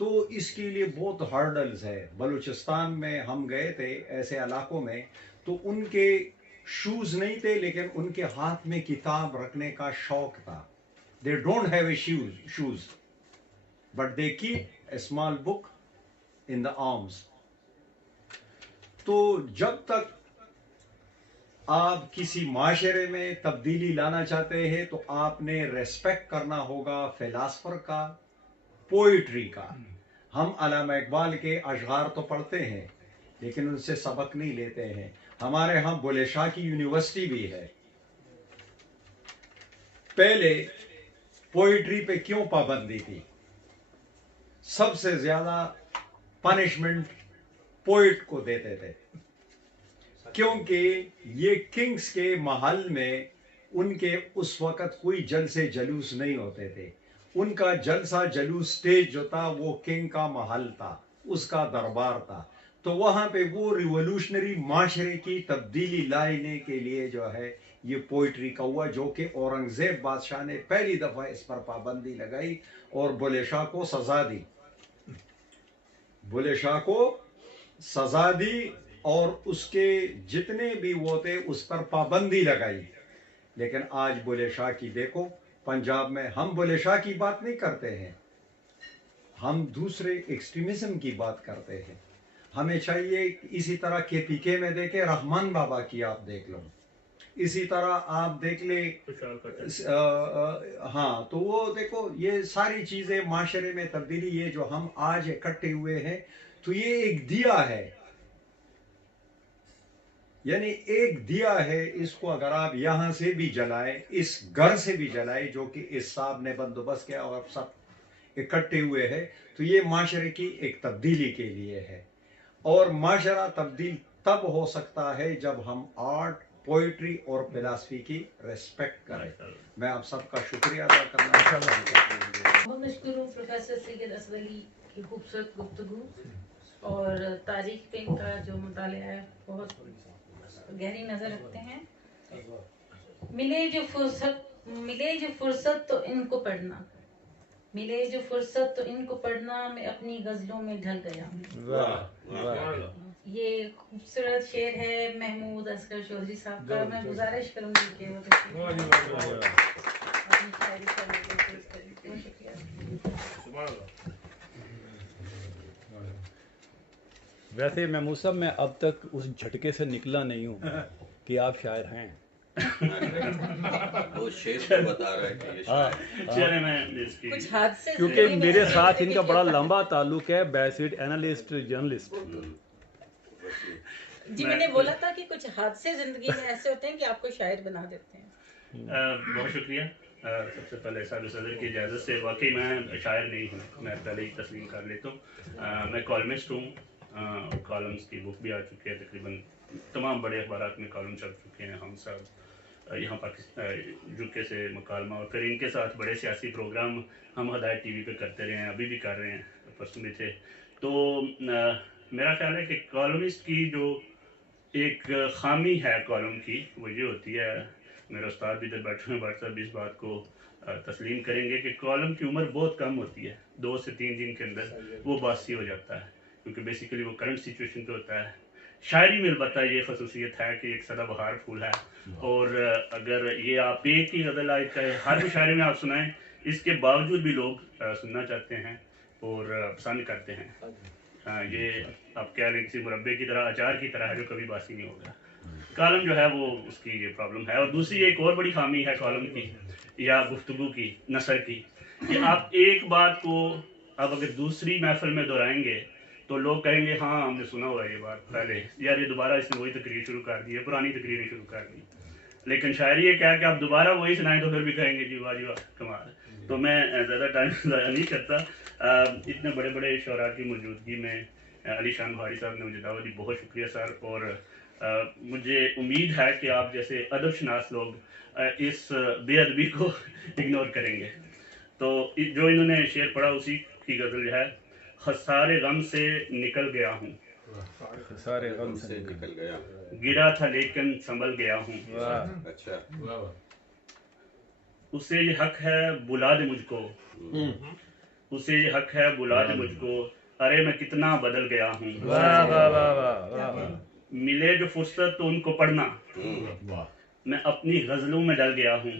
تو اس کے لیے بہت ہرڈلز ہے. بلوچستان میں ہم گئے تھے ایسے علاقوں میں, تو ان کے شوز نہیں تھے لیکن ان کے ہاتھ میں کتاب رکھنے کا شوق تھا. They don't have a shoes, but they keep a small book in the arms. تو جب تک آپ کسی معاشرے میں تبدیلی لانا چاہتے ہیں تو آپ نے ریسپیکٹ کرنا ہوگا فلاسفر کا, پوئٹری کا. ہم علامہ اقبال کے اشعار تو پڑھتے ہیں لیکن ان سے سبق نہیں لیتے ہیں. ہمارے ہاں بلے شاہ کی یونیورسٹی بھی ہے. پہلے پوئٹری پہ کیوں پابندی تھی؟ سب سے زیادہ پنشمنٹ پوئٹ کو دیتے تھے, کیونکہ یہ کنگز کے محل میں ان کے اس وقت کوئی جلسے جلوس نہیں ہوتے تھے. ان کا جلسہ جلوس سٹیج جو تھا وہ کنگ کا محل تھا, اس کا دربار تھا. تو وہاں پہ وہ ریولوشنری معاشرے کی تبدیلی لانے کے لیے جو ہے یہ پوئٹری کا ہوا, جو کہ اورنگزیب بادشاہ نے پہلی دفعہ اس پر پابندی لگائی اور بلے شاہ کو سزا دی. بلے شاہ کو سزا دی اور اس کے جتنے بھی وہ تھے اس پر پابندی لگائی. لیکن آج بلے شاہ کی دیکھو, پنجاب میں ہم بلے شاہ کی بات نہیں کرتے ہیں, ہم دوسرے ایکسٹریمزم کی بات کرتے ہیں. ہمیں چاہیے اسی طرح کے پی کے میں دیکھیں, رحمان بابا کی آپ دیکھ لو, اسی طرح آپ دیکھ لیں. ہاں, تو وہ دیکھو یہ ساری چیزیں معاشرے میں تبدیلی, یہ جو ہم آج اکٹھے ہوئے ہیں تو یہ ایک دیا ہے, یعنی ایک دیا ہے. اس کو اگر آپ یہاں سے بھی جلائیں, اس گھر سے بھی جلائیں جو کہ اس صاحب نے بندوبست کیا اور سب اکٹھے ہوئے ہیں, تو یہ معاشرے کی ایک تبدیلی کے لیے ہے. اور معاشرہ تبدیل تب ہو سکتا ہے جب ہم آرٹ, پوئٹری اور فلاسفی کی ریسپیکٹ کریں. میں آپ سب کا شکریہ ادا کرنا چاہتا ہوں. بہت مشکور ہوں پروفیسر سید اسد علی کی خوبصورت گفتگو اور تاریخ پہ ان کا جو مطالعہ ہے بہت گہری نظر رکھتے ہیں. ملے جو فرصت تو ان کو پڑھنا, ملے جو فرصت تو ان کو پڑھنا, میں اپنی غزلوں میں ڈھل گیا ہوں. یہ خوبصورت شعر ہے محمود اصغر چودھری صاحب کا. میں گزارش کروں گی کہ وہ اپنی شاعری کا شکریہ. ویسے محمود صاحب میں اب تک اس جھٹکے سے نکلا نہیں ہوں کہ آپ شاعر ہیں. وہ شعر بتا رہا ہے کہ یہ شاعر ہے. کچھ حادثے کیونکہ میرے ساتھ ان کا بڑا لمبا تعلق ہے, بیسٹ اینالسٹ, جرنلسٹ. جی میں نے بولا تھا کہ کچھ حادثے زندگی میں ایسے ہوتے ہیں کہ آپ کو شاعر بنا دیتے ہیں. بہت شکریہ. سب سے پہلے صاحب صدر کی اجازت سے, واقعی میں شاعر نہیں ہوں, میں پہلے ہی تسلیم کر لیتا ہوں. میں کالمسٹ ہوں, کالمس کی بک بھی آ چکی ہے, تقریباً تمام بڑے اخبارات میں کالم چل چکے ہیں. ہم سب یہاں پاکستان یو کے سے مکالمہ, اور پھر ان کے ساتھ بڑے سیاسی پروگرام ہم ہدایت ٹی وی پہ کرتے رہے ہیں, ابھی بھی کر رہے ہیں, پرسوں بھی تھے. تو میرا خیال ہے کہ کالمسٹ کی جو ایک خامی ہے کالم کی, وہ یہ ہوتی ہے, میرے استاد بھی ادھر بیٹھے ہیں, بھٹ صاحب بھی اس بات کو تسلیم کریں گے کہ کالم کی عمر بہت کم ہوتی ہے, 2 سے 3 دن کے اندر وہ باسی ہو جاتا ہے, کیونکہ بیسیکلی وہ کرنٹ سچویشن پہ ہوتا ہے. شاعری میں البتہ یہ خصوصیت ہے کہ ایک سدا بہار پھول ہے, اور اگر یہ آپ ایک ہی غزل آئے چاہے ہر مشاعرے میں آپ سنائیں, اس کے باوجود بھی لوگ سننا چاہتے ہیں اور پسند کرتے ہیں. یہ آپ کہہ لیں کسی مربے کی طرح, اچار کی طرح ہے جو کبھی باسی نہیں ہوگا. کالم جو ہے وہ اس کی یہ پرابلم ہے. اور دوسری ایک اور بڑی خامی ہے کالم کی یا گفتگو کی, نثر کی, کہ آپ ایک بات کو اب اگر دوسری محفل میں دہرائیں گے تو لوگ کہیں گے ہاں ہم نے سنا ہوا ہے یہ بات پہلے, یار یہ دوبارہ اس نے وہی تقریر شروع کر دی ہے, پرانی تقریریں شروع کر دی. لیکن شاعری یہ کیا کہ آپ دوبارہ وہی سنائیں تو پھر بھی کہیں گے جی واہ کمال. تو میں زیادہ ٹائم ضائع نہیں کرتا. اتنے بڑے بڑے شعراء کی موجودگی میں علی شان بہاری صاحب نے مجھے دعوت دی, بہت شکریہ سر. اور مجھے امید ہے کہ آپ جیسے ادب شناس لوگ اس بے ادبی کو اگنور کریں گے. تو جو انہوں نے شعر پڑھا اسی کی غزل جو ہے, خسارے غم سے نکل گیا ہوں, سارے غم سے نکل گیا, گرا تھا لیکن سنبھل گیا ہوں. اچھا, اسے یہ حق ہے بلا دے مجھ کو, اسے یہ حق ہے بلا دے مجھ کو، ارے میں کتنا بدل گیا ہوں۔ واہ واہ واہ واہ واہ، ملے جو فرصت تو ان کو پڑھنا، میں اپنی غزلوں میں ڈل گیا ہوں۔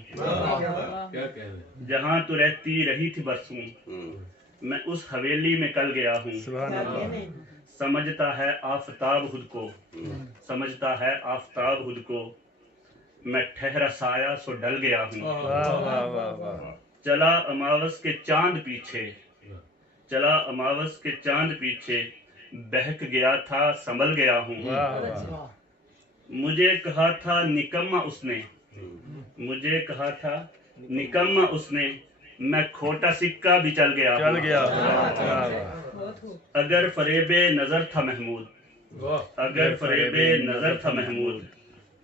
جہاں تو رہتی رہی تھی برسوں، میں اس حویلی میں کل گیا ہوں۔ سبحان اللہ، سمجھتا ہے آفتاب خود کو، سمجھتا ہے آفتاب خود کو، میں ٹھہرا سایہ سو ڈل گیا ہوں۔ واہ واہ واہ واہ، چلا اماوس کے چاند پیچھے، چلا اماوس کے چاند پیچھے، بہک گیا تھا سنبھل گیا ہوں۔ واہ واہ، مجھے کہا تھا نکما اس نے، مجھے کہا تھا نکما اس نے، میں کھوٹا سکہ بھی چل گیا چل ہوں۔ گیا، واہ واہ، اگر فریب نظر تھا محمود، اگر فریب نظر تھا محمود،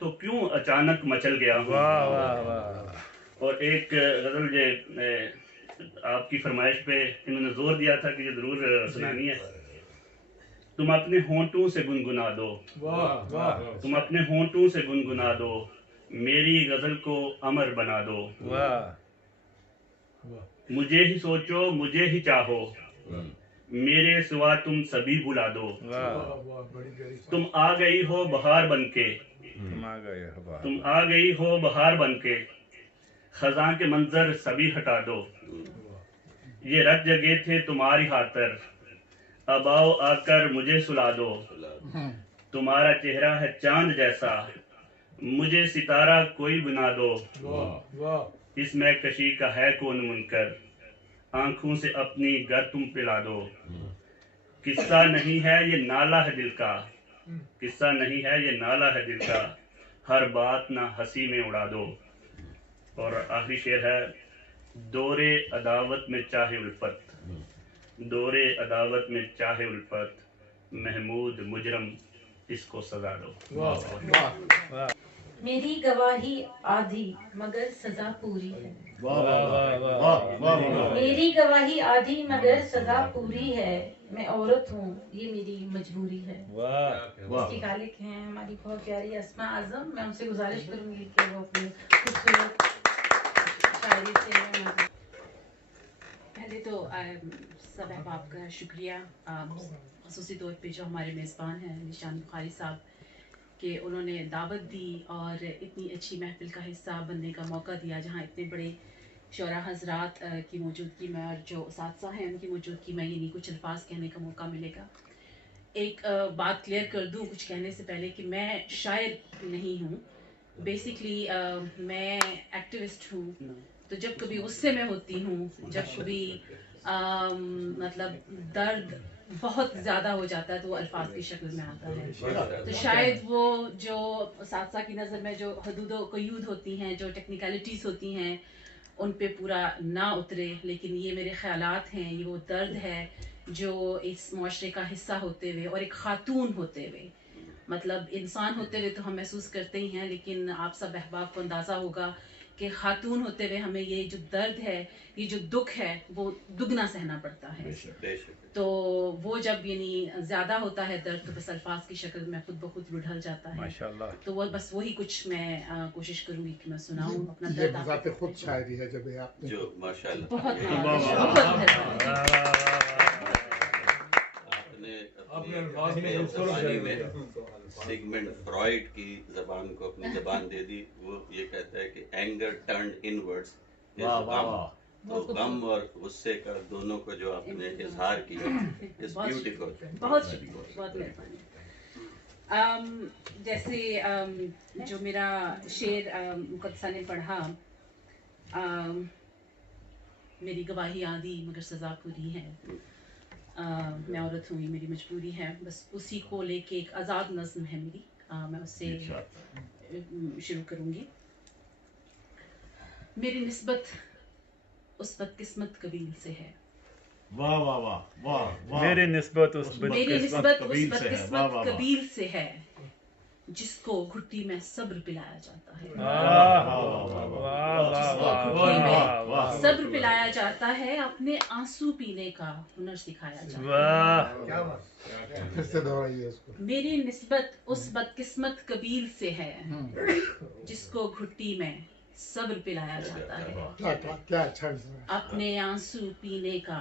تو کیوں اچانک مچل گیا ہوں۔ واہ واہ واہ، اور ایک غزل جو آپ کی فرمائش پہ انہوں نے زور دیا تھا کہ یہ ضرور سنانی ہے۔ تم اپنے ہونٹوں سے گنگنا دو، تم اپنے ہونٹوں سے گنگنا دو، میری غزل کو امر بنا دو۔ واہ، مجھے ہی سوچو مجھے ہی چاہو، میرے سوا تم سبھی بھلا دو۔ واہ، تم آ گئی ہو بہار بن کے، تم آ گئے ہو باہر، تم آ گئی ہو بہار بن کے، خزاں کے منظر سبھی ہٹا دو۔ یہ رت جگے تھے تمہاری خاطر، اب آؤ آ کر مجھے سلا دو۔ تمہارا چہرہ ہے چاند جیسا، مجھے ستارہ کوئی بنا دو۔ اس میں کشی کا ہے کون منکر، آنکھوں سے اپنی گر تم پلا دو۔ قصہ نہیں ہے یہ نالا ہے دل کا، قصہ نہیں ہے یہ نالا ہے دل کا، ہر بات نہ ہنسی میں اڑا دو۔ اور آخری شعر ہے، دور عداوت میں چاہے الفت، دور عداوت میں چاہے الفت، محمود مجرم اس کو سزا دو۔ میری گواہی آدھی مگر سزا پوری ہے، میری گواہی آدھی مگر سزا پوری ہے، میں عورت ہوں یہ میری مجبوری ہے۔ اس کی خالق ہیں ہماری بہت پیاری اسماء اعظم، میں ان سے گزارش کروں گی کہ وہ اپنی خوبصورت شاعری سے پہلے تو سب احباب کا شکریہ، خصوصی طور پہ جو ہمارے میزبان ہیں نشان بخاری صاحب، کہ انہوں نے دعوت دی اور اتنی اچھی محفل کا حصہ بننے کا موقع دیا، جہاں اتنے بڑے شعراء حضرات کی موجودگی میں اور جو اساتذہ ہیں ان کی موجودگی میں یعنی کچھ الفاظ کہنے کا موقع ملے گا۔ ایک بات کلیئر کر دوں کچھ کہنے سے پہلے کہ میں شاعر نہیں ہوں، بیسکلی میں ایکٹیوسٹ ہوں۔ تو جب کبھی غصے میں ہوتی ہوں، جب کبھی مطلب درد بہت زیادہ ہو جاتا ہے تو وہ الفاظ کی شکل میں آتا ہے۔ تو شاید وہ جو اساتذہ کی نظر میں جو حدود و قیود ہوتی ہیں، جو ٹیکنیکلٹیز ہوتی ہیں، ان پہ پورا نہ اترے، لیکن یہ میرے خیالات ہیں، یہ وہ درد ہے جو اس معاشرے کا حصہ ہوتے ہوئے اور ایک خاتون ہوتے ہوئے، مطلب انسان ہوتے ہوئے تو ہم محسوس کرتے ہی ہیں، لیکن آپ سب احباب کو اندازہ ہوگا کہ خاتون ہوتے ہوئے ہمیں یہ جو درد ہے، یہ جو دکھ ہے، وہ دگنا سہنا پڑتا ہے۔ تو وہ جب یعنی زیادہ ہوتا ہے درد تو بس الفاظ کی شکل میں خود بخود وہ ڈھل جاتا ہے۔ ماشاءاللہ، تو وہ بس وہی کچھ میں کوشش کروں گی کہ میں سناؤں اپنا یہ درد۔ بذات خود شاعری ہے جب یہ آپ نے جو ماشاءاللہ بہت آپ نے اپنے زبانی میں سیگمنٹ فرائڈ کی زبان کو اپنی زبان دے دی۔ وہ یہ کہتا ہے کہ اینگر ٹرنڈ ان ورڈز، تو غم اور غصے کا دونوں کو جو آپ نے اظہار کیا، اس بیوٹیفل۔ بہت شکریہ، بہت مہربانی۔ جیسے جو میرا شعر مقدسہ نے پڑھا، میری گواہی آدھی مگر سزا پوری ہے، میں عورت ہوں یہ میری مجبوری ہے، بس اسی کو لے کے ایک آزاد نظم ہے میری، میں اس سے شروع کروں گی۔ میری نسبت اس بدقسمت قبیل سے ہے، واہ واہ واہ واہ، میری نسبت اس میری نسبت اس قبیل سے ہے، واہ واہ بدقسمت واہ، قبیل سے ہے، جس کو گھٹی میں صبر پلایا جاتا ہے، صبر پلایا جاتا ہے، اپنے آنسو پینے کا ہنر سکھایا جاتا ہے۔ کیا بات، پھر سے دہرائیے اس کو۔ میری نسبت اس بدقسمت قبیل سے ہے، جس کو گھٹی میں صبر پلایا جاتا ہے، کیا اچھا انسان ہے۔ اپنے آنسو پینے کا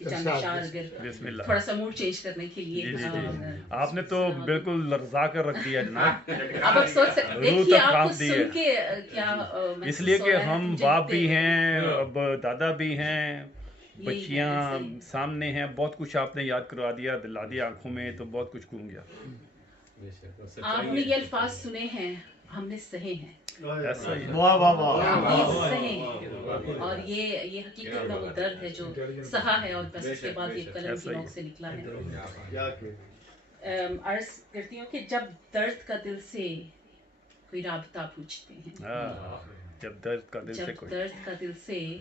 جامع شار اگر بسم اللہ تھوڑا سا موڈ چینج کرنے کے لیے جی جی جی آپ نے تو بالکل لرزا کر رکھ دیا جناب اب آپ سوچ سکتے روح دیکھیے تک آپ کو کانپ دی ہے سن کے کیا اس لیے کہ ہم باپ بھی ہیں اب دادا بھی ہیں بچیاں سامنے ہیں بہت کچھ آپ نے یاد کروا دیا دلا دیا آنکھوں میں تو بہت کچھ گھوم گیا آپ نے یہ الفاظ سنے ہیں ہم نے سہے ہیں ایسا ہی ہے واہ واہ واہ یہ سہے ہیں اور یہ حقیقت میں وہ درد ہے جو سہا ہے اور بس اس کے بعد یہ قلم کی نوک سے نکلا ہے عرض کرتی ہوں کہ جب درد کا دل سے کوئی رابطہ پوچھتے ہیں جب درد کا دل سے جب درد کا دل سے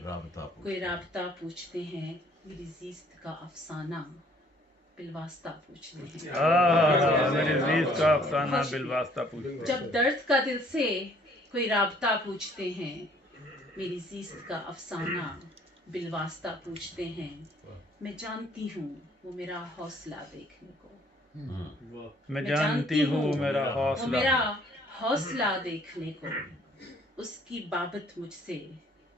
کوئی رابطہ پوچھتے ہیں میری زیست کا افسانہ بالواسطہ پوچھتے ہیں میرے عزیز کا افسانہ بالواسطہ پوچھتے ہیں جب درد کا دل سے کوئی رابطہ پوچھتے ہیں میری زیست کا افسانہ بالواسطہ پوچھتے ہیں میں جانتی ہوں وہ میرا حوصلہ دیکھنے کو میں جانتی ہوں میرا وہ حوصلہ میرا حوصلہ دیکھنے کو اس کی بابت مجھ سے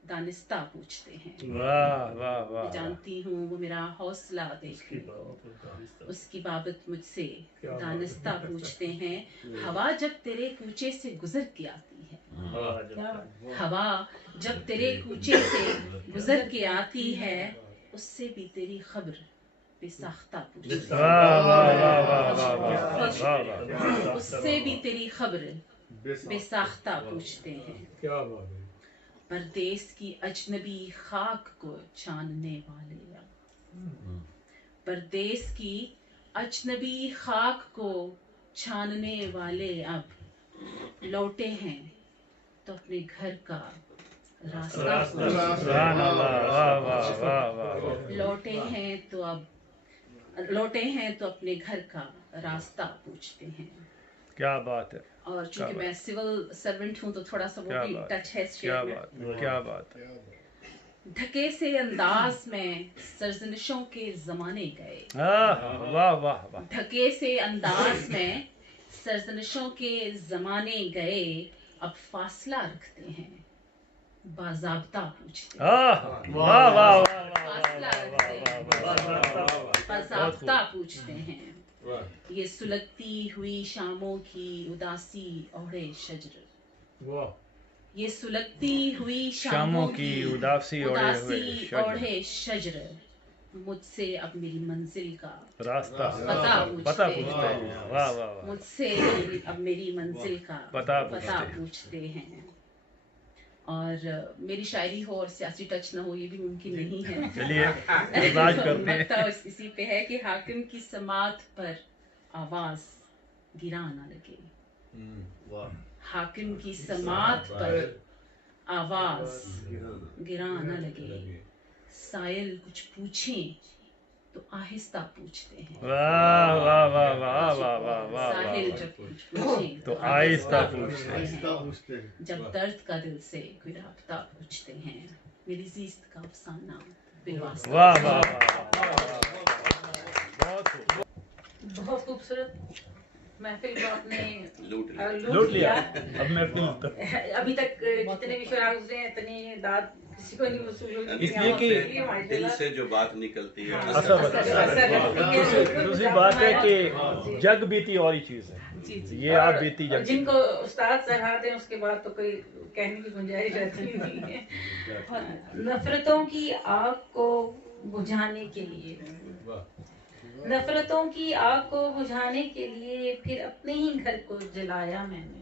دانستہ پوچھتے ہیں واہ واہ میں واہ جانتی ہوں وہ میرا حوصلہ دیکھنے کو اس کی بابت مجھ سے دانستہ پوچھتے ہیں ہوا جب تیرے کوچے سے گزر کے آتی ہے ہوا جب تیرے کوچے سے گزر کے آتی ہے اس سے بھی تیری خبر بے ساختہ پوچھتے ہیں واہ واہ واہ واہ واہ واہ اس سے بھی تیری خبر بے ساختہ پوچھتے ہیں پردیس کی اجنبی خاک کو چھاننے والے پردیس کی اجنبی خاک کو چھاننے والے اب لوٹے ہیں تو اپنے گھر کا راستہ سبحان اللہ واہ واہ واہ واہ لوٹے ہیں تو اپنے گھر کا راستہ پوچھتے ہیں کیا بات ہے اور چونکہ میں سول سرونٹ ہوں تو تھوڑا سا وہ بھی ٹچ ہے کیا بات کیا بات ڈھکے سے انداز میں سرزنشوں کے زمانے گئے واہ واہ واہ ڈھکے سے انداز میں سرزنشوں کے زمانے گئے اب فاصلہ رکھتے ہیں باضابطہ پوچھتے ہیں واہ واہ فاصلہ رکھتے ہیں باضابطہ پوچھتے ہیں یہ سلگتی ہوئی شاموں کی اداسی اوڑے شجر یہ سلگتی ہوئی شاموں کی اداسی اوڑے شجر مجھ سے اب میری منزل کا راستہ پتہ پوچھتے ہیں واہ واہ مجھ سے اب میری منزل کا پتہ پوچھتے ہیں اور میری شاعری ہو اور سیاسی ٹچ نہ ہو یہ بھی ممکن نہیں ہے چلیے برداشت کرتے ہیں مقطع اسی پہ ہے کہ حاکم کی سماعت پر آواز گرا نہ لگے حاکم کی سماعت پر آواز گرا نہ لگے سائل کچھ پوچھیں تو آہستہ پوچھتے ہیں واہ واہ واہ واہ واہ واہ واہ ساحل جب کچھ پوچھیں تو آہستہ پوچھتے ہیں جب درد کا دل سے کوئی رابطہ پوچھتے ہیں میری زیست کا افسانہ بالواسطہ واہ واہ بہت خوبصورت محفل کو آپ نے لوٹ لیا اب میں ابھی تک جتنے بھی شعراء گزرے ہیں اتنی داد کسی کو نہیں وصول ہوئی اس لیے کہ دل سے جو بات نکلتی ہے دوسری بات ہے کہ جگ بیتی اور ہی چیز ہے یہ آپ بیتی جگ جن کو استاد سراہتے ہیں اس کے بعد تو کوئی کہنے کی گنجائش رہتی نہیں ہے نفرتوں کی آگ کو بجھانے کے لیے نفرتوں کی آگ کو بجھانے کے لیے پھر اپنے ہی گھر کو جلایا میں نے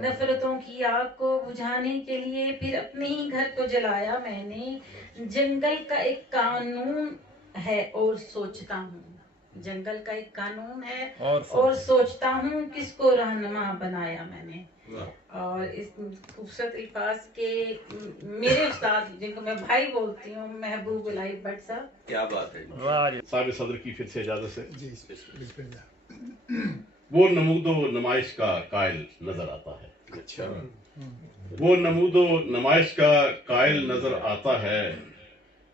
نفرتوں کی آگ کو بجھانے کے لیے پھر اپنے ہی گھر کو جلایا میں نے جنگل کا ایک قانون ہے اور سوچتا ہوں جنگل کا ایک قانون ہے اور سوچتا ہوں کس کو رہنما بنایا میں نے اور اس خوبصورت الفاظ کے میرے استاد جن کو میں بھائی بولتی ہوں محبوب الہی بٹ صاحب کیا بات ہے صاحب صدر کی پھر سے اجازت سے جی بالکل وہ نمود و نمائش کا قائل نظر آتا ہے اچھا وہ نمود و نمائش کا قائل نظر آتا ہے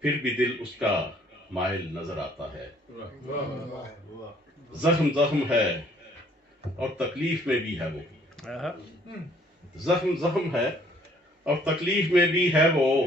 پھر بھی دل اس کا مائل نظر آتا ہے زخم زخم ہے اور تکلیف میں بھی ہے وہ زخم زخم ہے اور تکلیف میں بھی ہے وہ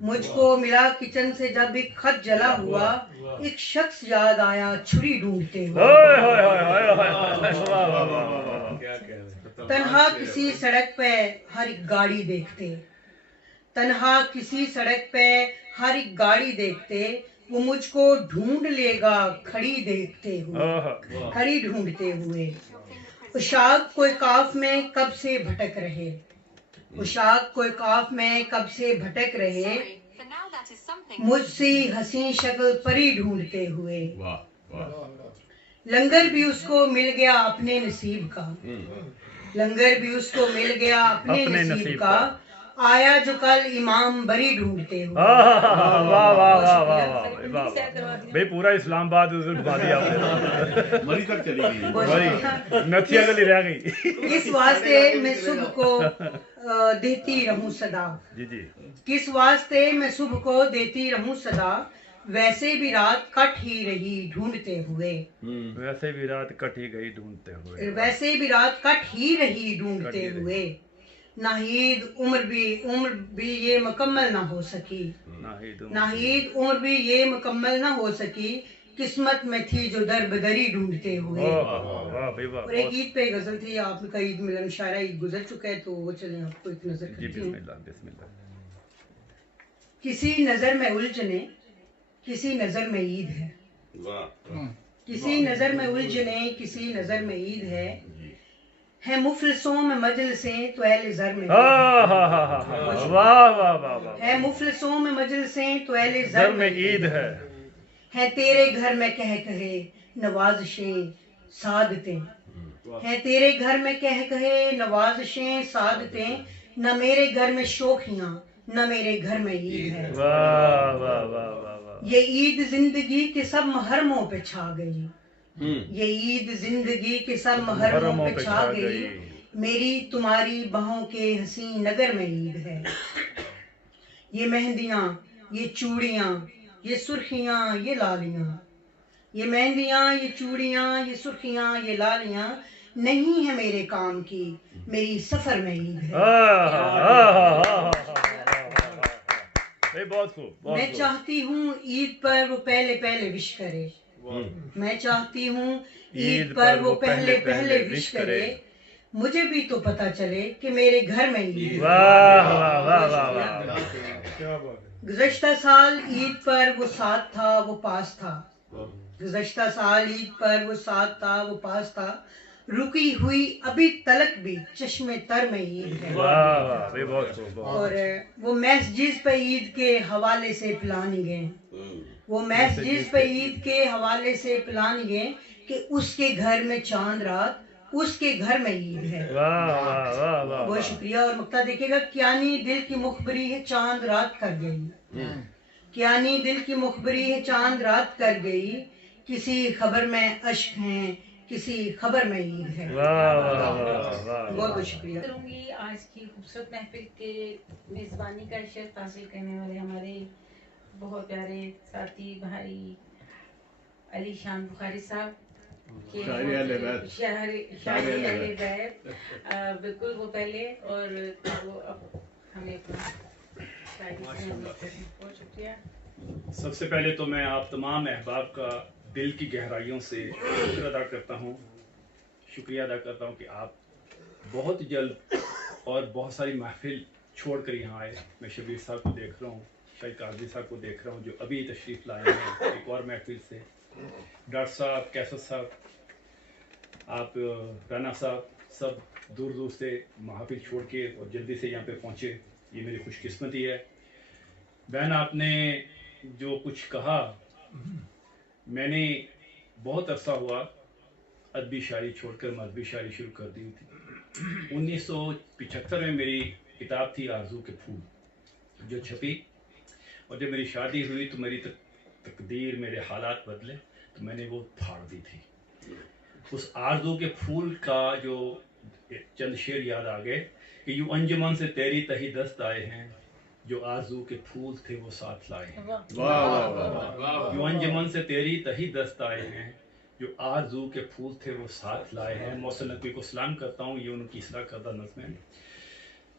مجھ کو ملا کچن سے جب ایک خط جلا ہوا، ایک شخص یاد آیا چھری ڈھونڈتے ہوئے، تنہا کسی سڑک پہ ہر ایک گاڑی دیکھتے، تنہا کسی سڑک پہ ہر ایک گاڑی دیکھتے، وہ مجھ کو ڈھونڈ لے گا کھڑی دیکھتے ہوئے، کھڑی ڈھونڈتے ہوئے۔ اشاق کوئی کاف میں کب سے بھٹک رہے، اشاق کوئی کاف میں کب سے بھٹک رہے، مجھ سی حسین شکل پری ڈھونڈتے ہوئے۔ لنگر بھی اس کو مل گیا اپنے نصیب کا، لنگر بھی اس کو مل گیا اپنے نصیب کا، آیا جو کل امام بری ڈھونڈتے ہوئے۔ واہ واہ واہ واہ واہ بھائی پورا اسلام آباد گھما دیا آپ نے، مری تک چلی گئی، نتھیا گلی رہ گئی۔ اس واسطے میں صبح کو دیتی رہوں صدا، جی جی کس واسطے میں صبح کو دیتی رہوں صدا، ویسے بھی رات کٹ ہی رہی ڈھونڈتے ہوئے، ویسے بھی رات کٹ ہی گئی ڈھونڈتے ہوئے، ویسے بھی رات کٹ ہی رہی ڈھونڈتے ہوئے۔ ناہید عمر بھی یہ مکمل نہ ہو سکی، ناہید عمر بھی یہ مکمل نہ ہو سکی، قسمت میں تھی جو در بدری ڈھونڈتے ہوئے۔ اور ایک عید پہ غزل تھی، آپ کا عید ملن شاعرہ عید گزر چکا ہے تو وہ چلیں آپ کو ایک نظر کرتی ہوں۔ بسم اللہ۔ کسی نظر میں الجھنے، کسی نظر میں عید ہے، کسی نظر میں الجھنے، کسی نظر میں عید ہے مفلسوں میں مجلسیں تو اہل زر میں، ہے مفلسوں میں مجلسیں تو اہل زر میں عید ہے تیرے گھر میں کہہ کہے نوازشیں سعادتیں، ہے تیرے گھر میں کہہ کہے نوازشیں سعادتیں، نہ میرے گھر میں شوخیاں نہ میرے گھر میں عید ہے۔ یہ عید زندگی کے سب محرموں پہ چھا گئی، یہ عید زندگی کے سب محرموں پہ چھا گئی، میری تمہاری بہوں کے حسین نگر میں عید ہے۔ یہ مہندیاں، یہ چوڑیاں، یہ سرخیاں، یہ لالیاں، یہ مہندیاں، یہ چوڑیاں، یہ سرخیاں، یہ لالیاں نہیں ہے میرے کام کی، میری سفر میں عید ہے۔ میں چاہتی ہوں عید پر وہ پہلے پہلے وش کرے، میں چاہتی ہوں عید پر وہ پہلے پہلے وش کرے، مجھے بھی تو پتا چلے کہ میرے گھر میں عید ہے۔ گزشتہ سال عید پر وہ ساتھ تھا وہ پاس تھا، گزشتہ سال عید پر وہ ساتھ تھا وہ پاس تھا، رکی ہوئی ابھی تلک بھی چشم تر میں عید ہے۔ اور وہ میسجز پہ عید کے حوالے سے پلاننگیں، وہ میسجز پہ عید کے حوالے سے پلاننگیں کہ اس کے گھر میں چاند رات اس کے گھر میں عید ہے۔ بہت شکریہ۔ اور مقطع دیکھے گا، کیانی دل کی مخبری ہے چاند رات کر گئی، کیانی دل کی مخبری ہے چاند رات کر گئی، کسی خبر میں اشک ہیں کسی خبر میں عید ہے۔ بہت بہت شکریہ کروں گی آج کی خوبصورت محفل کے میزبانی کا شرف حاصل کرنے والے ہمارے بہت پیارے ساتھی بھائی علی شان بخاری صاحب کے شاعری اہل بیت، بالکل وہ پہلے اور وہ اب ہمیں اپنا شاعری بہت شکریہ۔ سب سے پہلے تو میں آپ تمام احباب کا دل کی گہرائیوں سے شکر ادا کرتا ہوں، شکریہ ادا کرتا ہوں کہ آپ بہت جلد اور بہت ساری محفل چھوڑ کر یہاں آئے۔ میں شبیر صاحب کو دیکھ رہا ہوں، شاہد قاضی صاحب کو دیکھ رہا ہوں جو ابھی تشریف لائے ہیں ایک اور محفل سے، ڈاکٹر صاحب، کیسر صاحب، آپ رانا صاحب، سب دور دور سے محفل چھوڑ کے اور جلدی سے یہاں پہ پہنچے، یہ میری خوش قسمتی ہے۔ بہن آپ نے جو کچھ کہا، میں نے بہت عرصہ ہوا ادبی شاعری چھوڑ کر مذہبی شاعری شروع کر دی تھی۔ 1975 میں میری کتاب تھی آرزو کے پھول جو چھپی، اور جب میری شادی ہوئی تو میری تقدیر، میرے حالات بدلے تو میں نے وہ پھاڑ دی تھی۔ اس آرزو کے پھول کا جو چند شعر یاد آ گئے کہ یوں انجمن سے تیری تہی دست آئے ہیں، جو آرزو کے پھول تھے وہ ساتھ لائے ہیں۔ یوں انجمن سے تیری تہی دست آئے ہیں، جو آرزو کے پھول تھے وہ ساتھ لائے ہیں۔ محسن نقوی کو سلام کرتا ہوں، یہ ان کی اصلاح کردہ نظم ہے۔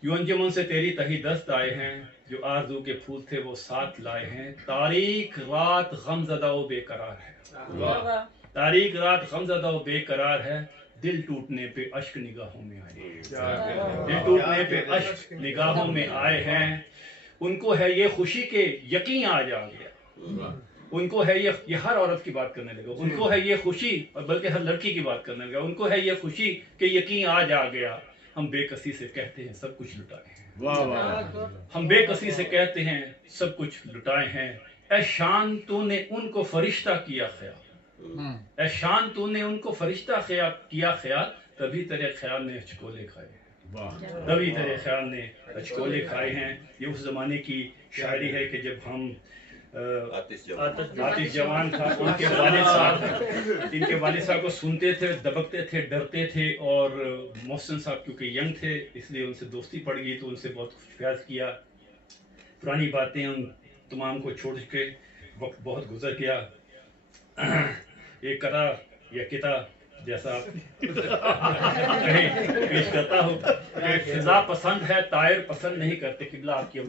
یوں انجمن سے تیری تہی دست آئے ہیں، جو آرزو کے پھول تھے وہ ساتھ لائے ہیں، تاریک رات غم زدہ و بے قرار ہے، تاریک رات غم زدہ و بے قرار ہے، دل ٹوٹنے پہ اشک نگاہوں میں آئے، دل ٹوٹنے پہ اشک نگاہوں میں آئے ہیں، ان کو ہے یہ خوشی کہ یقین آ جا گیا، ان کو ہے یہ ہر عورت کی بات کرنے لگا، ان کو ہے یہ خوشی، اور بلکہ ہر لڑکی کی بات کرنے لگا، ان کو ہے یہ خوشی کہ یقین آ جا گیا، ہم بے کسی سے کہتے ہیں سب کچھ لٹائے ہیں، ہم بے کسی سے کہتے ہیں سب کچھ لٹائے ہیں، اے شان تو نے ان کو فرشتہ کیا خیال، اے شان تو نے ان کو فرشتہ کیا خیال، تبھی تیرے خیال نے اچکولے کھائے ہیں، تبھی تیرے خیال نے اچکولے کھائے ہیں۔ یہ اس زمانے کی شاعری ہے کہ جب ہم آتش جوان تھا، ان کے والد صاحب کو سنتے تھے، دبکتے تھے، ڈرتے تھے، اور محسن صاحب کیونکہ ینگ تھے اس لیے ان سے دوستی پڑ گئی تو ان سے بہت خوش پیاز کیا، پرانی باتیں ان تمام کو چھوڑ کے وقت بہت گزر گیا، ایک کرا یا کتا جیسا پیش کرتا ہوں کہ فضا پسند ہے طائر پسند نہیں کرتے، قبلہ آپ کی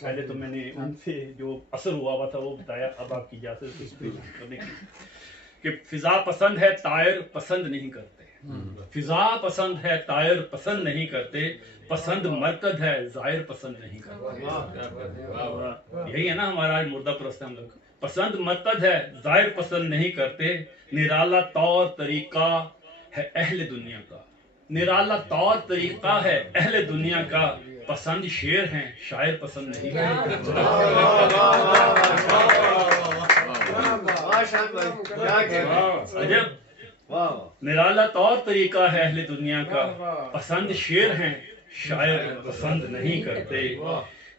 پہلے تو میں نے ان سے جو اثر ہوا تھا وہ بتایا، اب آپ کی اجازت اس پہ کرنے کی کہ فضا پسند ہے طائر پسند نہیں کرتے، فضا پسند ہے طائر پسند نہیں کرتے، پسند مرکز ہے زائر پسند نہیں کرتے، یہی ہے نا ہمارا مردہ پرست ہم لوگ، پسند مرکز ہے زائر پسند نہیں کرتے، نرالا طور طریقہ ہے اہل دنیا کا، نرالا طور طریقہ ہے اہل دنیا کا، پسند شعر ہیں شاعر پسند نہیں کرتے، نرالا طور طریقہ ہے اہل دنیا کا، پسند شعر ہیں شاعر پسند نہیں کرتے۔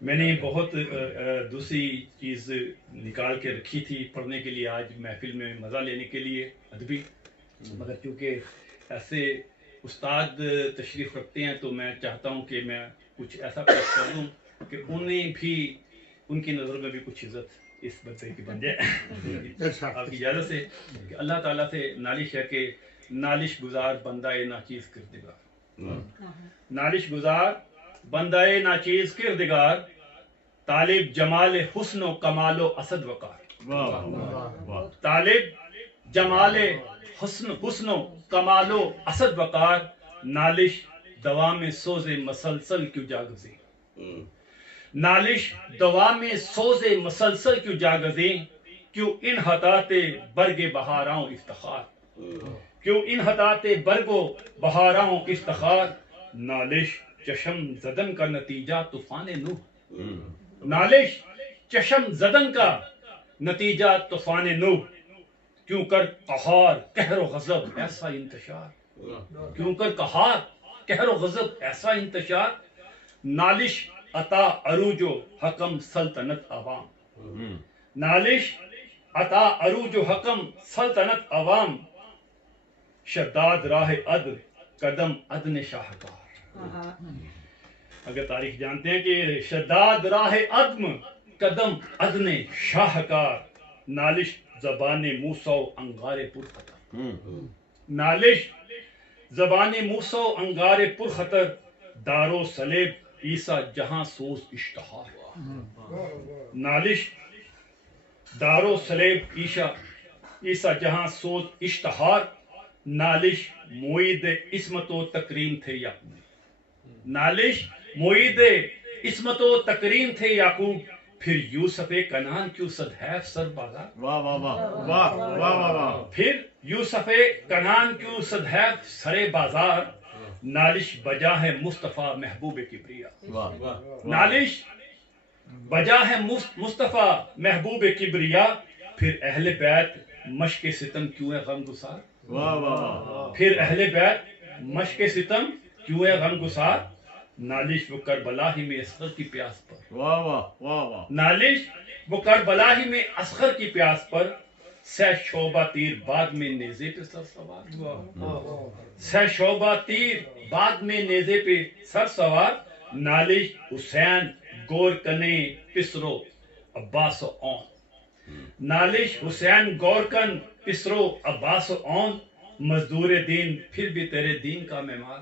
میں نے بہت دوسری چیز نکال کے رکھی تھی پڑھنے کے لیے آج محفل میں مزہ لینے کے لیے ادبی، مگر چونکہ ایسے استاد تشریف رکھتے ہیں تو میں چاہتا ہوں کہ میں کچھ ایسا پیش کر دوں کہ انہیں بھی ان کی نظر میں بھی کچھ عزت اس بچے کی بن جائے۔ آپ کی اجازت سے کہ اللہ تعالیٰ سے نالش ہے کہ نالش گزار بندہ ناچیز کردگار، نالش گزار بندہ ناچیز کردگار، طالب جمال حسن و کمال و اسد وقار، طالب جمال حسن و کمال و اسد وقار، نالش دوام سوز مسلسل کیوں جاگزیں، نالش دوام سوز مسلسل کیوں جاگزیں، کیوں ان حطات برگ بہاراں افتخار، کیوں ان حطات برگ و بہاراں افتخار، نالش چشم زدن کا نتیجہ طوفان نوح، نالش چشم زدن کا نتیجہ طوفان نوح، کیوں کر قہار قہر و غضب ایسا انتشار، کیوں کر قہار قہر و غضب ایسا انتشار، نالش عطا عروج و حکم سلطنت عوام، نالش عطا عروج و حکم سلطنت عوام، شداد راہ عدل قدم عدن شاہکار۔ اگر تاریخ جانتے ہیں کہ شداد راہ عدم قدم عدن شاہکار، نالش زبان موسیٰ و انگار پرخطر، نالش زبان موسیٰ و انگار پرخطر، دارو صلیب عیسیٰ جہاں سوز اشتہار، نالش دارو صلیب عیسیٰ جہاں سوز اشتہار، نالش معید عصمت و تکریم تھے یعقوب، نالش معید عصمت و تکریم تھے یعقوب، پھر یوسف کنعان کیوں صدحیف سر بازار، واہ واہ واہ واہ واہ واہ، پھر یوسف کنعان کیوں صدحیف سر بازار، نالش بجا ہے مصطفیٰ محبوب کبریا، نالش بجا ہے مصطفیٰ محبوب کبریا، پھر اہل بیت مشق ستم کیوں ہے غم گسار، واہ واہ، پھر اہل بیت مشق ستم کیوں ہے غم گسار، نالش وہ کربلا ہی میں اصغر کی پیاس پر، واہ واہ واہ واہ، نالش وہ کربلا ہی میں اصغر کی پیاس پر، سہ شعبہ تیر بعد میں نیزے پہ سر سوار، سہ شعبہ تیر بعد میں نیزے پہ سر سوار، نالش حسین گور کنے پسرو عباس و اون، نالش حسین گورکن پسرو عباس و اون، مزدور دین پھر بھی تیرے دین کا معمار،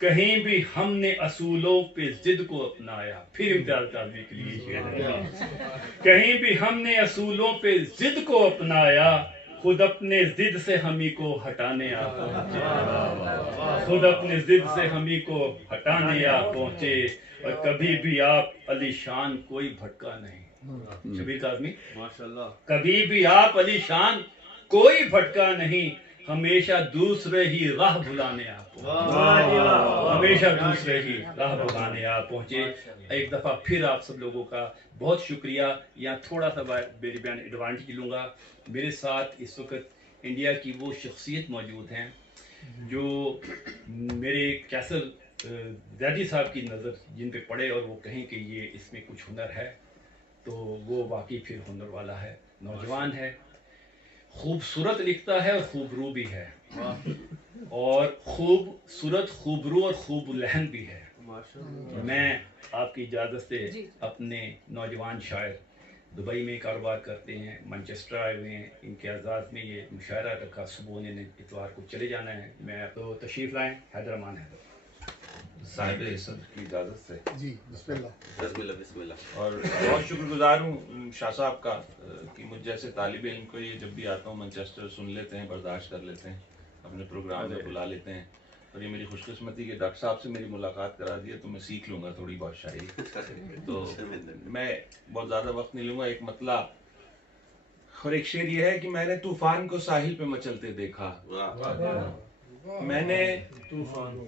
کہیں بھی ہم نے اصولوں پہ ضد کو اپنایا. پھر امتیاز قادری کے لیے شعر ہے. کہیں بھی ہم نے اصولوں پہ ضد کو اپنایا, خود اپنے ضد سے ہمیں کو ہٹانے آ پہنچے. خود اپنے ضد سے ہمیں کو ہٹانے آ پہنچے, اور کبھی بھی آپ علی شان کوئی بھٹکا نہیں. شبیر کاظمی, کبھی بھی آپ علی شان کوئی بھٹکا نہیں, ہمیشہ دوسرے ہی راہ بھلانے آپ پہنچے. ہمیشہ دوسرے ہی راہ بھلانے آپ پہنچے. ایک دفعہ پھر آپ سب لوگوں کا بہت شکریہ. یہاں تھوڑا سا میری بیان ایڈوانٹیج لوں گا. میرے ساتھ اس وقت انڈیا کی وہ شخصیت موجود ہیں جو میرے کیسر زیدی صاحب کی نظر جن پہ پڑے اور وہ کہیں کہ یہ اس میں کچھ ہنر ہے, تو وہ واقعی پھر ہنر والا ہے. نوجوان ہے, خوبصورت لکھتا ہے اور خوب رو بھی ہے, اور خوبصورت خوب رو اور خوب لہن بھی ہے. میں آپ کی اجازت سے اپنے نوجوان شاعر دبئی میں کاروبار کرتے ہیں, مانچسٹر آئے ہوئے ہیں, ان کے اعزاز میں یہ مشاعرہ رکھا. صبح انہیں اتوار کو چلے جانا ہے. میں تو تشریف لائیں. حیدر امان حیدر صاحب صدر کی اجازت سے. جی بسم اللہ. بسم اللہ بسم اللہ. اور بہت شکر گزار ہوں شاہ صاحب کا کہ مجھ جیسے طالب علم کو یہ جب بھی آتا ہوں مانچسٹر سن لیتے ہیں, برداشت کر لیتے ہیں, اپنے پروگرام میں بلا لیتے ہیں. اور یہ میری خوش قسمتی کہ ڈاکٹر صاحب سے میری ملاقات کرا دی ہے, تو میں سیکھ لوں گا تھوڑی بہت شاعری. تو میں بہت زیادہ وقت نہیں لوں گا. ایک مطلب اور ایک شعر یہ ہے کہ میں نے طوفان کو ساحل پہ مچلتے دیکھا. میں نے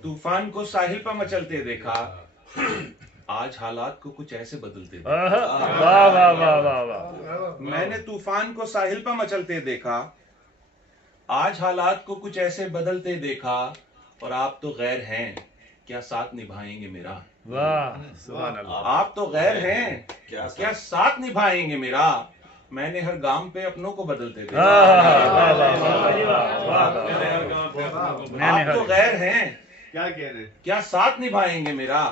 طوفان کو ساحل پہ مچلتے دیکھا, آج حالات کو کچھ ایسے بدلتے دیکھا. میں نے طوفان کو ساحل پہ مچلتے دیکھا, آج حالات کو کچھ ایسے بدلتے دیکھا. اور آپ تو غیر ہیں, کیا ساتھ نبھائیں گے میرا. آپ تو غیر ہیں, کیا ساتھ نبھائیں گے میرا. میں نے ہر گام پہ اپنوں کو بدلتے دیکھا. آپ تو غیر ہیں, کیا ساتھ نبھائیں گے میرا.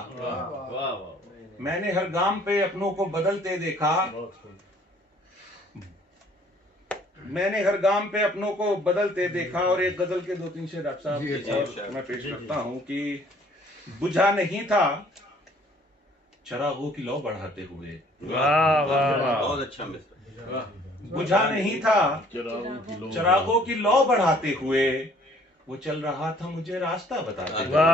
میں نے ہر گام پہ اپنوں کو بدلتے دیکھا. میں نے ہر گام پہ اپنوں کو بدلتے دیکھا. اور ایک غزل کے 2-3 شعر ڈاکٹر صاحب میں پیش کرتا ہوں کہ بجھا نہیں تھا چراغوں کی لو بڑھاتے ہوئے. بہت اچھا مصرع. بجھا نہیں تھا چراغوں کی لو بڑھاتے ہوئے, وہ چل رہا تھا مجھے راستہ بتاتے ہوئے.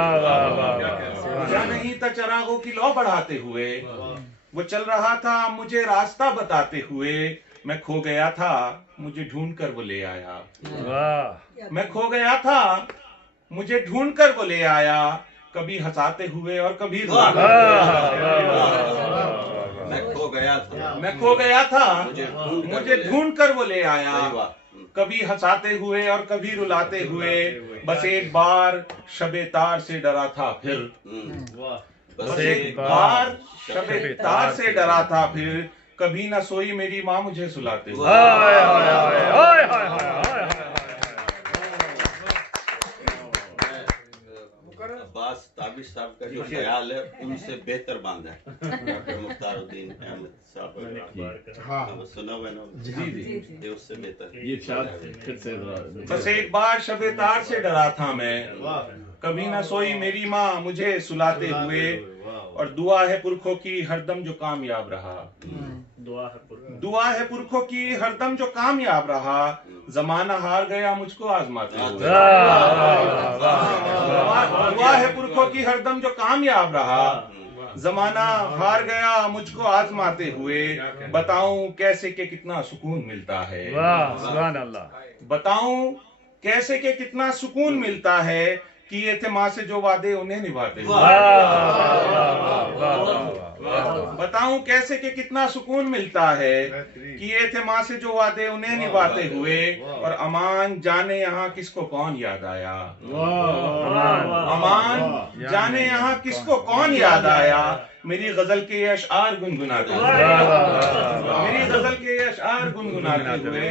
بجھا نہیں تھا چراغوں کی لو بڑھاتے ہوئے, وہ چل رہا تھا مجھے راستہ بتاتے ہوئے. میں کھو گیا تھا مجھے ڈھونڈ کر وہ لے آیا. میں کھو گیا تھا مجھے ڈھونڈ کر وہ لے آیا. کبھی ہنساتے ہوئے اور کبھی رلاتے ہوئے. میں کھو گیا تھا مجھے ڈھونڈ کر وہ لے آیا. کبھی ہنساتے ہوئے اور کبھی رلاتے ہوئے. بس ایک بار شب تار سے ڈرا تھا پھر. بس ایک بار شب تار سے ڈرا تھا پھر. کبھی نہ سوئی میری ماں مجھے سلاتے ہوئے. عباس تابش صاحب کا جو خیال ہے ان سے بہتر باندھا ہے. ڈاکٹر مختار الدین احمد صاحب سنا ہوا نا, یہ اس سے بہتر. بس ایک بار شب تار سے ڈرا تھا میں, کبھی نہ سوئی میری ماں مجھے سلاتے ہوئے. اور دعا ہے پرکھوں کی ہر دم جو کامیاب رہا. دعا ہے پرکھوں کی ہر دم جو کامیاب رہا. زمانہ ہار گیا مجھ کو آزماتے ہوئے. دعا ہے پرکھوں کی ہر دم جو کامیاب رہا. زمانہ ہار گیا مجھ کو آزماتے ہوئے. بتاؤں کیسے کہ کتنا سکون ملتا ہے. بتاؤں کیسے کہ کتنا سکون ملتا ہے. کیے تھے ماں سے جو وعدے انہیں نبھاتے ہوئے. بتاؤں کیسے کہ کتنا سکون ملتا ہے. کیے تھے ماں سے جو وعدے انہیں نبھاتے ہوئے. اور امان جانے یہاں کس کو کون یاد آیا. امان جانے یہاں کس کو کون یاد آیا. میری غزل کے اشعار گنگناتے ہوئے. میری غزل کے اشعار گنگناتے ہوئے.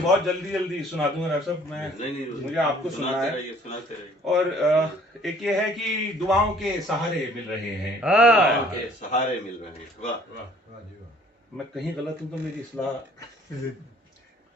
بہت جلدی سنا دوں گا صاحب. میں مجھے آپ کو سننا ہے. اور ایک یہ ہے کہ دعاؤں کے سہارے مل رہے ہیں. سہارے مل رہے ہیں. میں کہیں غلط ہوں تو میری اصلاح.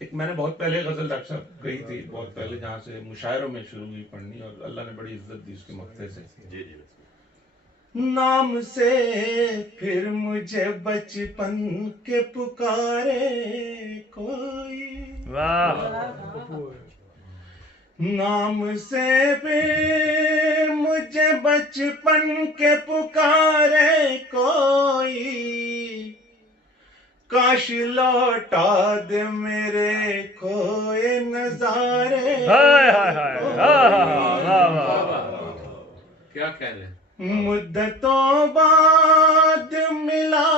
ایک میں نے بہت پہلے غزل ڈاکٹر صاحب کہی تھی، بہت پہلے، جہاں سے مشاعروں میں شروع ہوئی پڑھنی، اور اللہ نے بڑی عزت دی اس کے مقتے سے. جی جی. نام سے پھر مجھے بچپن کے پکارے کوئی، نام سے پھر مجھے بچپن کے پکارے کوئی، کاش لوٹا دے میرے کھوئے نظارے. کیا کہہ رہے ہیں؟ مدتوں بعد ملا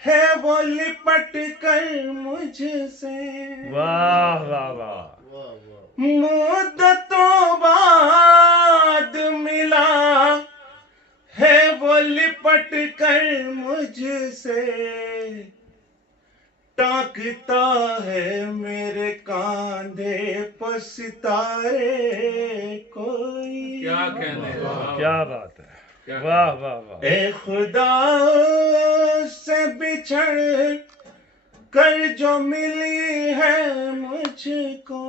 ہے وہ لپٹ کر مجھ سے، مدتوں بعد ملا ہے وہ لپٹ کر مجھ سے، ٹانکتا ہے میرے کاندھے پر ستارے کوئی. کیا کہنے ہیں؟ کیا بات ہے، واہ واہ واہ. اے خدا سے بچھڑ کر جو ملی ہے مجھ کو،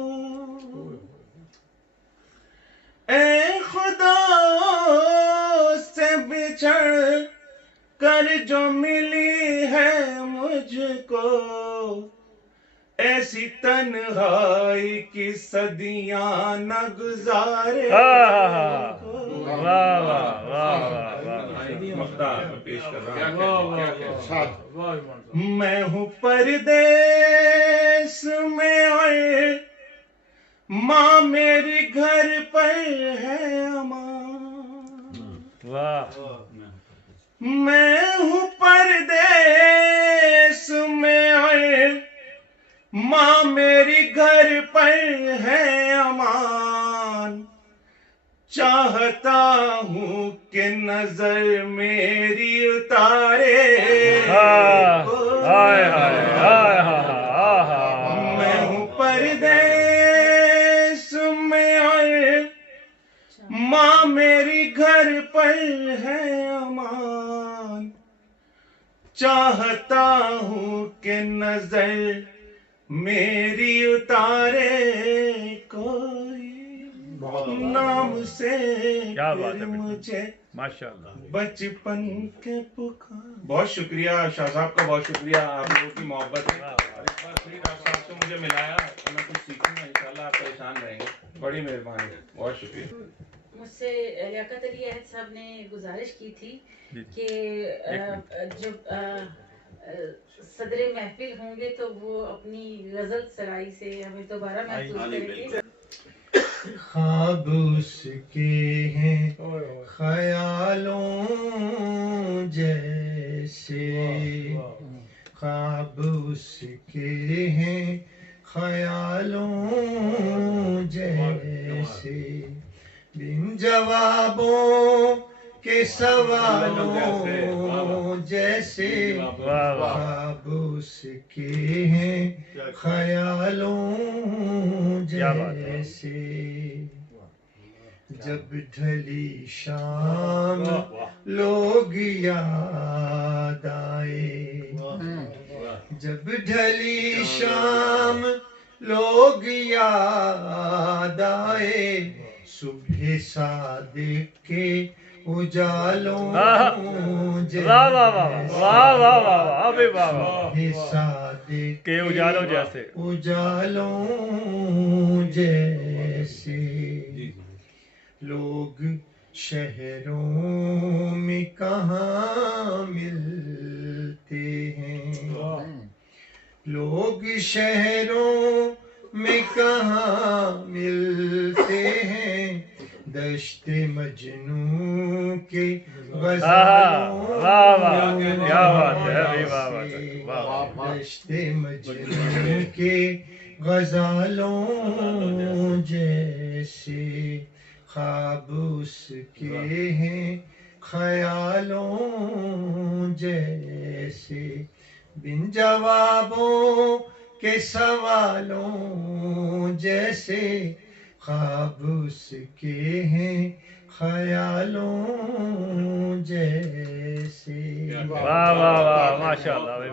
اے خدا سے بچھڑ کر جو ملی ہے مجھ کو، ایسی تنہائی کی صدیاں نہ گزارے. پیش کر رہا ہوں. میں ہوں پردیس میں اور ماں میری گھر پر ہے امان، میں ہوں پردیس میں اور ماں میری گھر پر ہے امان، چاہتا ہوں کہ نظر میری اتارے. میں ہوں پردیس میں اور ماں میری گھر پر ہے امان، چاہتا ہوں کہ نظر میری اتارے کوئی، نام سے پھر مجھے بچپن کے پکار. بہت شکریہ شاہ صاحب کا، بہت شکریہ آپ لوگوں کی محبت ہے. اس بار پھر ڈاکٹر صاحب سے مجھے ملایا تو میں کچھ سیکھوں گا، انشاءاللہ آپ پریشان رہیں گے. بڑی مہربانی، بہت شکریہ. مجھ سے لیاقت علی عہد صاحب نے گزارش کی تھی کہ جب صدر محفل ہوں گے تو وہ اپنی غزل سرائی سے ہمیں دوبارہ محسوس کریں گے. خواب اس کے ہیں خیالوں جیسے، خواب اس کے ہیں خیالوں جیسے، بن جوابوں کے سوالوں جیسے، خواب اس کے ہیں خیالوں جیسے. جب ڈھلی شام لوگ یاد آئے، جب ڈھلی شام لوگ یاد آئے، صبح صادق کے اجالوں جیسے، صادق کے اجالوں جیسے، اجالوں جیسے. لوگ شہروں میں کہاں ملتے ہیں، لوگ شہروں میں کہاں ملتے ہیں، دشت مجنوں کے غزالوں دشت مجنوں کے غزالوں جیسے، خواب اس کے ہیں خیالوں جیسے، بن جوابوں کے سوالوں جیسے، خواب اس کے ہیں خیالوں جیسے. واہ واہ واہ، ماشاء اللہ.